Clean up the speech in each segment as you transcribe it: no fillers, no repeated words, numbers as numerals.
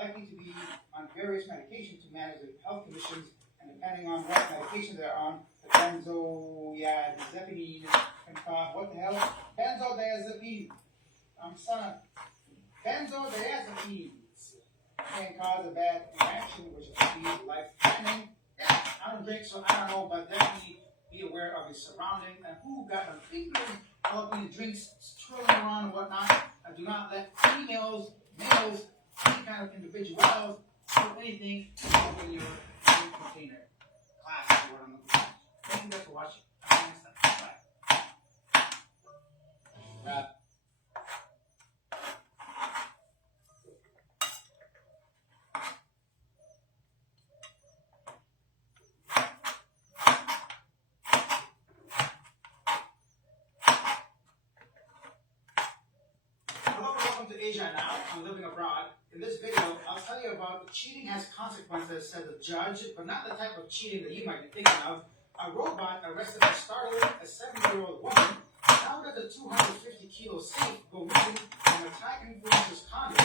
likely to be on various medications to manage their health conditions, and depending on what medication they're on, the benzodiazepine can cause what the hell? Benzodiazepine. Benzodiazepines can cause a bad reaction, which can be life-threatening. Yeah, I don't drink, so I don't know, but definitely be aware of your surroundings and who got an inkling of these drinks swirling around and whatnot. And do not let females, males, any kind of individuals put anything in your drink container. Class is what I'm looking for. Thank you guys for watching. Until next time. Bye. Asia now, I'm living abroad. In this video, I'll tell you about cheating has consequences, said the judge, but not the type of cheating that you might be thinking of. A robot arrested for startling a 7-year-old woman. How did the 250-kilo safe go missing from a Thai influencer's condo?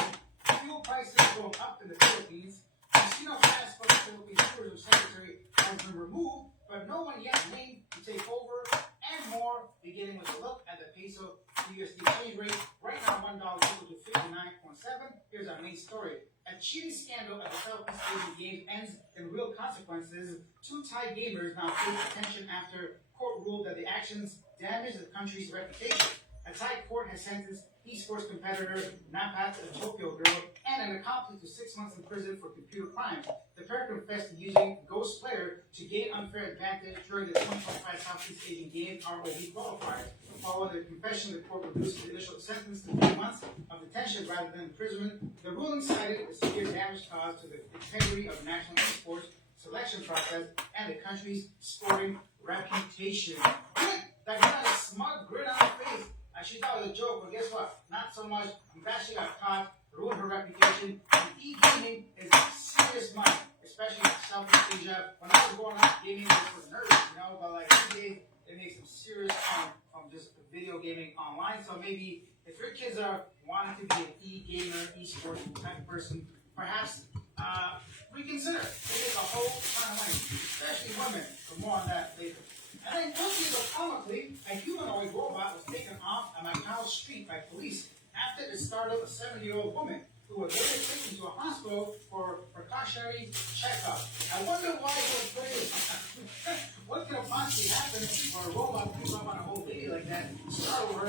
Fuel prices going up in the Philippines. Casino pass for the Philippine Tourism Secretary has been removed, but no one yet named to take over, and more, beginning with a look at the peso USD exchange rate. Right now, $1 equal to 59.7. Here's our main story. A cheating scandal at the Southeast Asian Games ends in real consequences. 2 Thai gamers now face attention after court ruled that the actions damaged the country's reputation. A Thai court has sentenced esports competitor Napat, a Tokyo girl, and an accomplice to 6 months in prison for computer crimes. The pair confessed to using Ghost Player to gain unfair advantage during the 2025 Southeast Asian Games ROV qualifiers. Following the confession, the court reduced the initial sentence to 3 months of detention rather than imprisonment. The ruling cited the severe damage caused to the integrity of the national esports selection process and the country's sporting reputation. Good! That guy had a smug grin on her face. She thought it was a joke, but guess what? Not so much. I'm glad she got caught, ruined her reputation. And e-gaming is serious money, especially in Southeast Asia. When I was growing up, gaming was for nerds, but like these days, they make some serious money from just video gaming online. So maybe if your kids are wanting to be an e-gamer, e-sports type of person, perhaps reconsider. They make a whole ton of money, especially women. But more on that later. And then comically, a humanoid robot was taken off on Macau Street by police after it startled a 7-year-old woman who was later taken to a hospital for precautionary checkup. I wonder why it was played. What could have possibly happened for a robot to come up on a whole lady like that, startle her?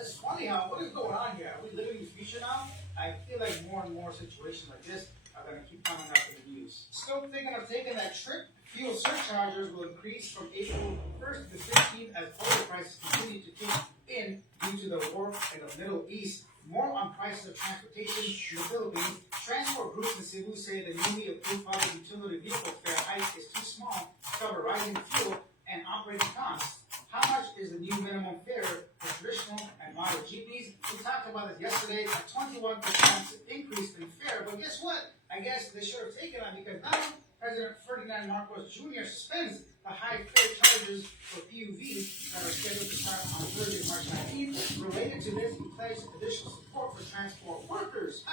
It's funny how, what is going on here? Are we living in the future now? I feel like more and more situations like this are going to keep coming up in the news. Still thinking of taking that trip? Fuel surcharges will increase from April 1st to 15th as oil prices continue to kick in due to the war in the Middle East. More on prices of transportation in the Philippines. Transport groups in Cebu say the newly approved public utility vehicle fare hike is too small to cover rising fuel and operating costs. How much is the new minimum fare for traditional and modern jeepneys? We talked about it yesterday, a 21% increase in fare, but guess what? I guess they should have taken that because now President Ferdinand Marcos Jr. suspends the high fare charges for PUVs that are scheduled to start on Thursday, March 19th. Related to this, he pledged additional support for transport workers.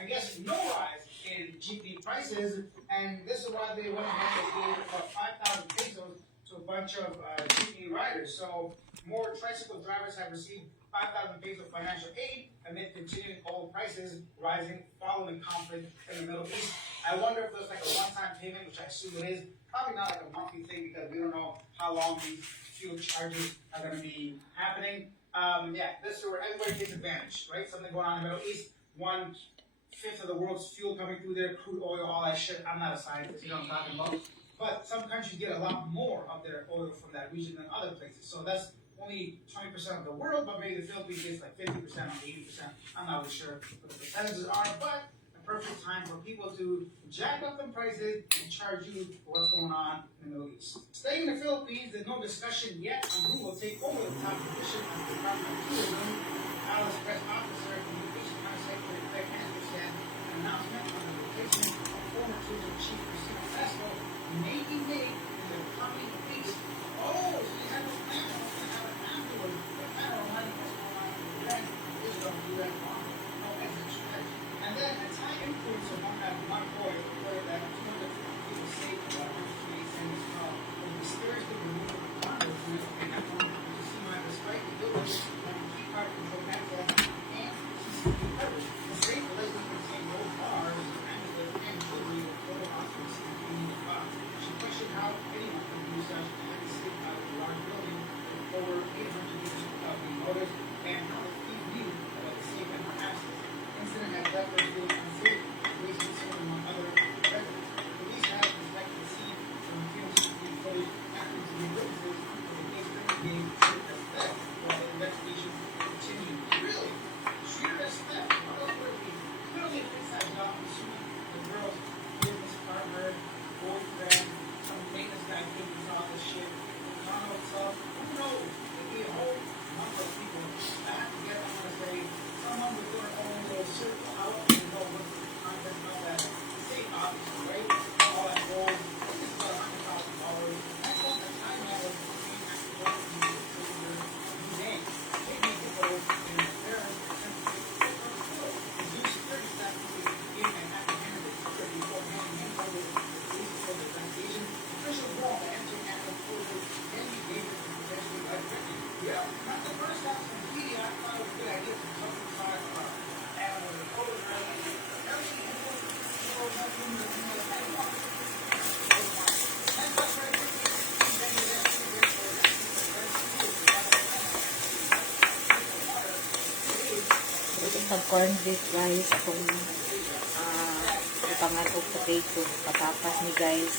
I guess no rise in jeepney prices, and this is why they went ahead and gave about 5,000 pesos to a bunch of jeepney riders. So more tricycle drivers have received 5,000 pesos of financial aid amid continuing oil prices rising following conflict in the Middle East. I wonder if there's like a one-time payment, which I assume it is. Probably not like a monthly thing because we don't know how long these fuel charges are going to be happening. This is where everybody takes advantage, right? Something going on in the Middle East. 1/5 of the world's fuel coming through there, crude oil, all that shit. I'm not a scientist, you know what I'm talking about. But some countries get a lot more of their oil from that region than other places. So that's only 20% of the world, but maybe the Philippines gets like 50% or 80%. I'm not really sure what the percentages are, but a perfect time for people to jack up the prices and charge you for what's going on in the Middle East. Staying in the Philippines, there's no discussion yet on who will take over the top position as the Department of Tourism. Palace press officer, Communication Secretary Greg Andrews said an announcement on the replacement of former tourism chief Christina Castro may be made in the coming weeks. Oh, so you have a plan. Afterwards, the panel reminding us going on in the event is going to do that wrong. No, that's a stretch. And then a Thai So one boy reported that 250 people saved in the streets and was mysteriously removed from the condos and that one casino had despite the building and key card control capital and CCTV coverage. The state allegedly contained no bars and jewelry or photo options in the box. She questioned how anyone could use such and escape out of the large building with over 800 meters of the motors and how the thief knew about the safe and her absence. The incident had left her feeling unsafe. Police concerned among other residents. Police have inspected the scene from film CCTV footage acting to be witnesses of the case being treated as theft while the investigation continued. Really? Treated as theft? What else would it be? Clearly it fits that job. I'm assuming the girl's business partner, boyfriend, some maintenance guy came and saw this shit. The condo itself, who knows? There'd be a whole number of people that have to get, I'm going to say, someone with their own little circle. I don't even know what the content of that. Say obviously, right? All that gold. This is about $100,000. That's what the time that was being actually working with the name. Maybe people in the parents reduce security staff to give an apprehended security before handing him over to the police for the investigation. Officials warned that entering animal closure can be dangerous and potentially life-threatening. Yeah, not the first time from the media, I thought it was a good idea to come inside animals and clothes and everything. Everything animals, nothing, animals. Ito sa corn beef guys, kung ipangatog potato, patapas ni guys.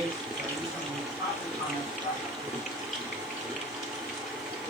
ways. So these are some of the most popular comments about that food.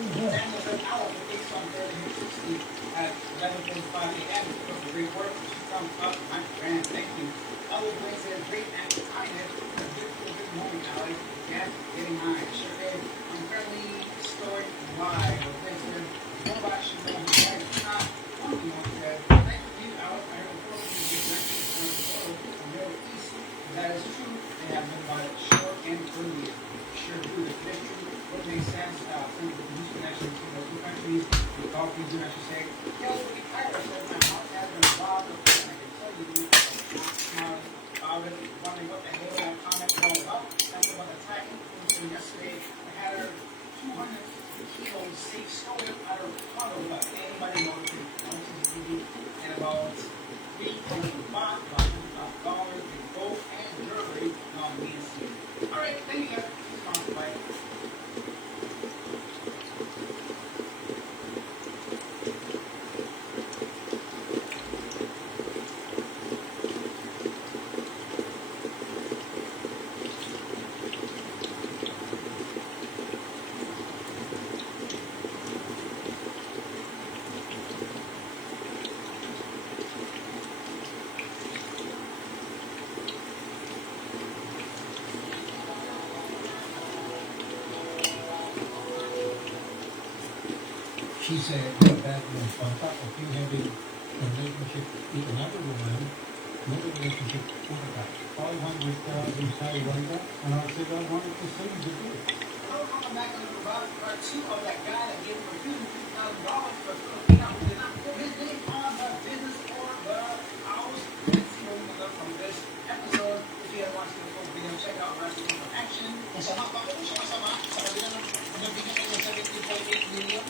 Daniel says, Alex, it takes on Thursday 60 at 11:45 a.m. because of great work. She comes up, my friend, thank you. Elwood Blaine says, great act of kindness. A good moment, Alex. Yes, getting mine. Sure is. I'm fairly stoic. Why? But Blaine says, nobody should know my life. Not one thing one said, thank you, Alex. I heard the Philippines get records from the world from the Middle East. That is true. They have been by short and Caribbean. Sure do. It's very true. What makes sense? Some of the produce connections between those two countries, the Gulf region, I should say. Yo, the Irish says my house has been robbed of food, and I can tell you about it, wondering what the hell that comment was all about. That's about attacking from yesterday. I had her 200 kilos steak stolen out of her condo. But anybody knows the TV and about 300 baht, about $50 in gold and jewelry on me and Steve. All right, thank you guys. Bye. She said that was on top of you having a relationship with another woman, not a relationship with a guy. 500,000 Taiwan, and I said I wanted to see you do it. Hello, coming back on the part two of that guy that gave him $50,000 for Filipino who did not put his name on the business or the house. Let's see what we can learn from this episode. If you haven't watched the full video, check out the rest of the action. Masama pa kung sama-sama sa kabila ng nabigyan kayo ng 17.8 million.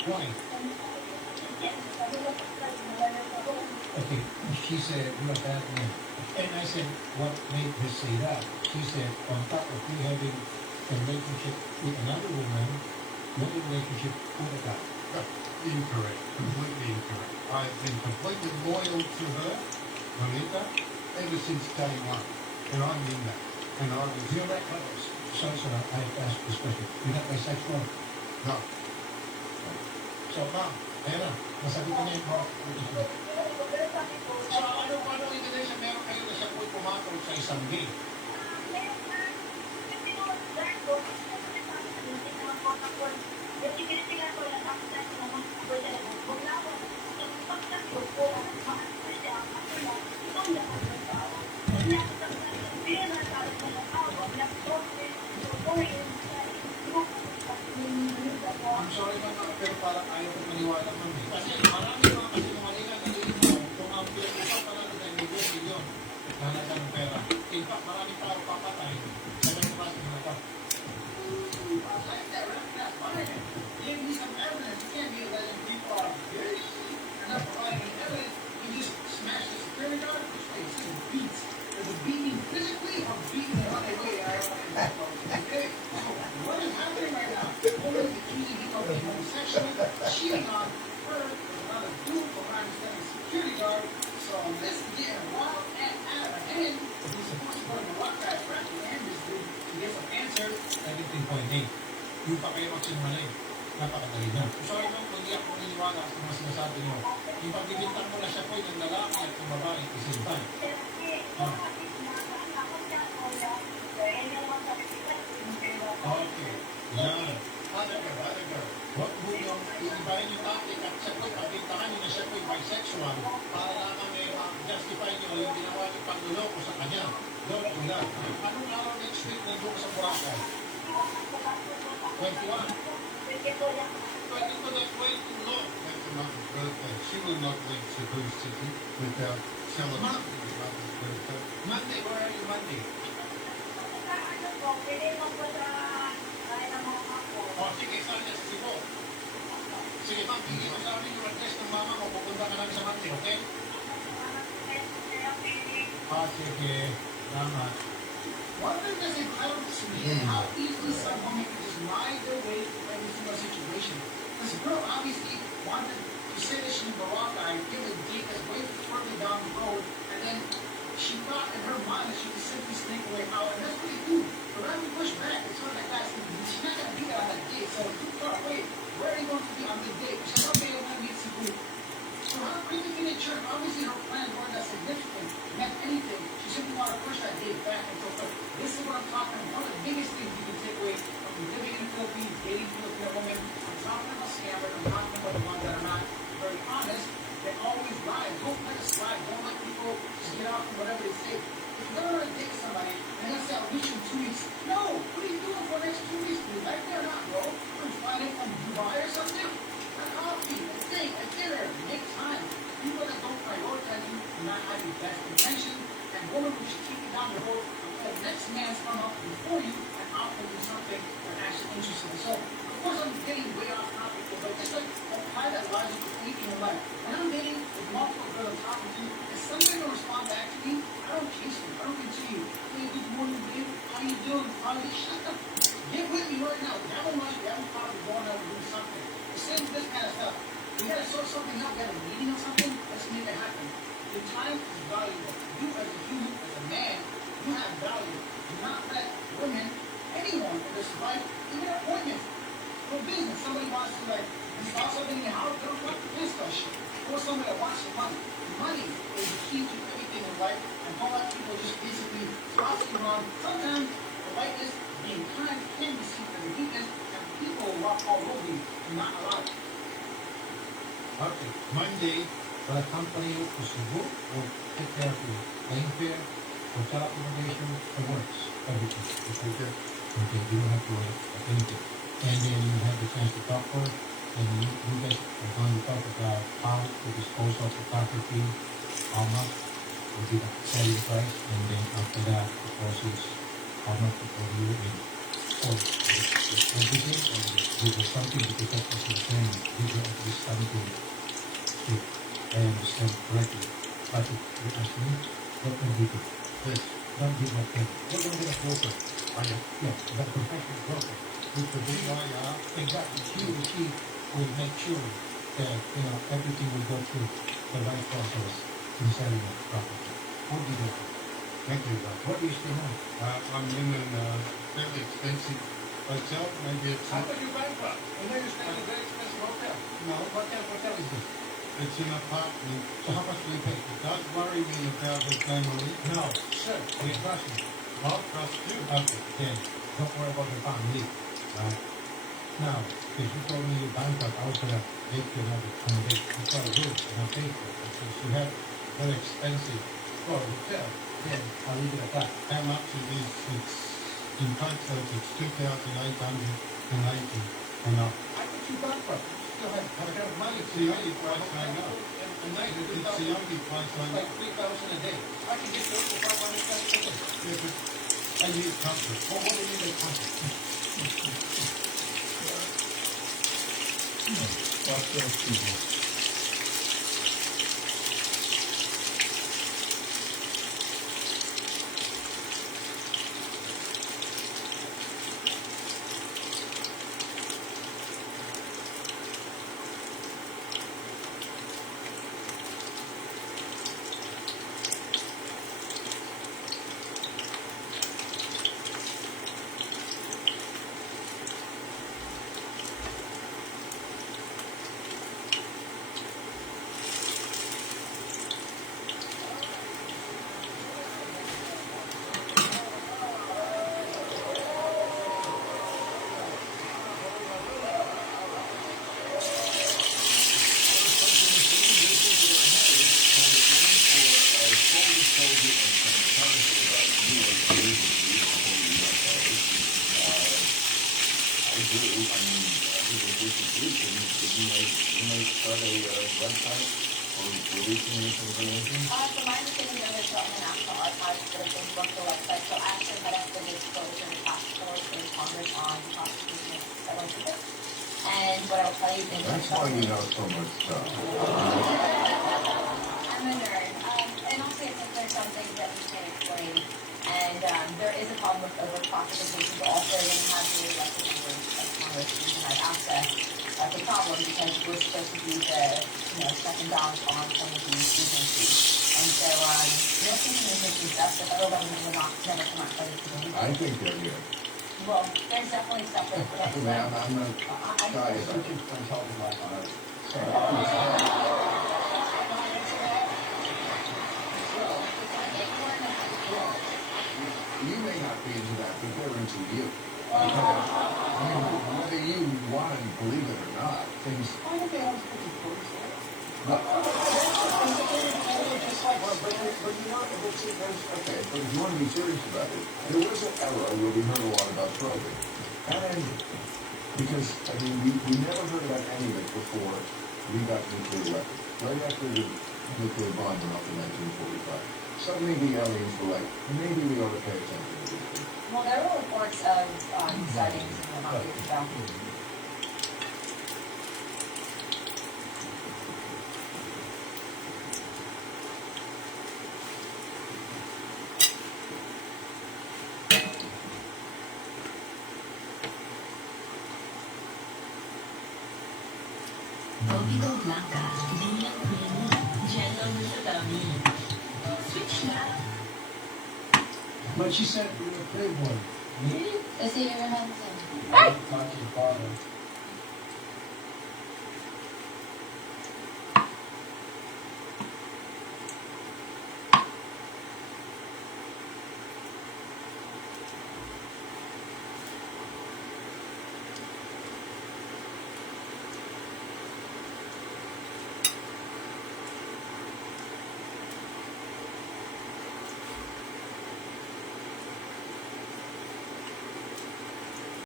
Why? Okay, she said, you're a bad man. And I said, what made her say that? She said, on top of you having a relationship with another woman, not a relationship with a guy. Incorrect. Completely incorrect. I've been completely loyal to her, Juanita, ever since day one. And I mean that. And I was... You're right, sorry, I have to ask this question. You're not bisexual? No. So, ma'am, ayan na. Nasagot ko na yung mga issue. So, paano Indonesia meron kayo na siya po'y pumatol sa isang gay? I'm sorry naman, pero parang ayaw ko maniwala nun eh. Kasi marami mga kasinungalingan na dito kung ang pinag-usapan natin ay may 2 milyon na halaga ng pera. In fact, maraming tao papatay sa ganung klaseng mga tao. Give me some evidence. You can't be letting people are dirty and not providing evidence. You just smash the security guard. It's just beats. There's a beating physically or beating the other way. Okay. So what is happening right now? Woman is accusing him of being homosexual, cheating on her with another dude for my understanding security guard. So this is getting wild and out of hand. He's supposed to go to the rock guy, Frankie, and this dude to get some answers. 17.8. Yung pa kayo magsinungaling. Napakadali na. Sorry naman kung hindi ako naniniwala sa mga sinasabi mo. Yung pagbibintang mo na siya po ng lalaki at ng babae at the same time. Okay. Yan. Other girl. Huwag mo yung iibahin yung topic at siya po'y pagbintangan nyo na siya po'y bisexual para lamang may ma-justify nyo yung ginawa niyo pangluloko sa kanya. Don't do that. Anong araw next week nandun ka sa Boracay? 21. 22 next week, no. That's your mother's birthday. She will not leave Cebu City without celebrating your mother's birthday. Monday, where are you Monday? Oh, sige, saan niya sa Cebu? Sige, ma'am, bigyan mo sa amin yung address ng mama mo, pupunta ka namin sa Monday, okay? Sige. Salamat. Why does it come to me how easily someone can just lie their way to every single situation. This girl obviously wanted to say that she was Baraka and give a date that's way further down the road, and then she thought in her mind that she could simply sneak away out, and that's what they do. But rather than push back, it's sort of like, guys, she's not going to be there on that date, so it's too far away. Where are you going to be on the date? She said, okay, I'm going to meet Cebu. So her crazy nature, obviously her plans weren't that significant, meant anything. She simply wanted to push that date back and so forth. This is what I'm talking about. One of the biggest things you can take away from living in the Philippines, dating Filipino women. I'm talking about scammers. I'm talking about the ones that are not very honest. They always lie. Don't let it slide. Don't let people just get off on whatever they say. If you're going to date somebody and they're going to say, I'll meet you in 2 weeks. No! What are you doing for the next 2 weeks? Do you like me or not, bro? Are you flying in from Dubai or something? A coffee, a date, a dinner. Make time. People that don't prioritize you do not have your best intention. And women who should keep you down the road until the next man's come up before you and offer you something they're actually interested in. So, of course, I'm getting way off topic, but just like apply that logic to anything in life. When I'm dating with multiple girls I'm talking to, if somebody don't respond back to me, I don't chase them. I don't continue. Hey, good morning, babe. How you doing? Shut up. Get with me right now. We haven't lunch. We haven't thought of going out and doing something. The same with this kind of stuff. We gotta sort something out. We got a meeting or something. Let's make it happen. Your time is valuable. You as a human, as a man, you have value. Do not let women, anyone in this life, even appointments, for business. Somebody wants to like install something in your house. They don't want to install shit. Or somebody that wants your money. Money is the key to everything in life. And don't let people just basically toss you around. Sometimes politeness, being kind, can be seen as a weakness, and people will walk all over you and not allow it. Okay, Monday, the company to Cebu will take care of your plane fare, hotel accommodation, the works, everything. Okay? Okay, you don't have to worry about anything. And then you have the chance to talk first, and you guys are going to talk about how to dispose of the property, how much will be the selling price, and then after that, the process, how much will you in. So, everything, or with something, because that was the training, you will at least something. I understand correctly. But if you ask me, what can we do? Please, don't give up him. We're going to get a broker. Yeah, the professional broker. Which will be exactly. She will make sure that everything will go through the right process in selling the property. What do you do? Thank you, Doc. What do you stay on? I'm in a fairly expensive hotel. Maybe it's I thought you're bankrupt. I know you're staying in a very expensive hotel. no, What kind of hotel is this? it's an apartment. So how much do you pay? Don't worry me about the family. No, sir, we trust you. I'll trust you. Okay, then don't worry about the family. Now, because you told me you're bankrupt, I was going to make you another accommodation. It's all good, and I'll pay for it. But since you have very expensive hotel, then I'll leave it at that. How much it is? It's in pesos. It's 2,890 and up. I think you're bankrupt. You still have a kind of money. It's the only place I know. A night, It's the only place I know. like 3,000 a day. I can get you up to 500 pesos a day. Yeah, but I need comfort. Well, what do you need a comfort? Fuck those people. From my understanding, there is not an national archives that have been booked the website, so actually head up the disclosure and task force in Congress on prosecution of federal people. And what I'll tell you is That's why you know so much stuff. I'm a nerd. And also I think there's some things that we can't explain. And there is a problem with overclassification, but also we're going to have really elected numbers. that's a problem because we're supposed to be the, check and balance on some of these agencies. And so, most of the agencies stuff, the federal government will never come out with anything. I think they're good. Well, there's definitely stuff that, Man, I'm not shy about it. You may not be into that, but they're into you. Whether you want to believe it or not, things. Okay, but if you want to be serious about it, there was an era where we heard a lot about probing. And because, we never heard about any of it before we got nuclear weapons. Right after the nuclear bomb went off in 1945. Suddenly the aliens were like, maybe we ought to pay attention to these things. well, there were reports of sightings in the market about Tropical Blanca, Lilang Cream, Jello Musadami. Switch na. But she said, you're a playboy. Kasi you're handsome. Talk to your father.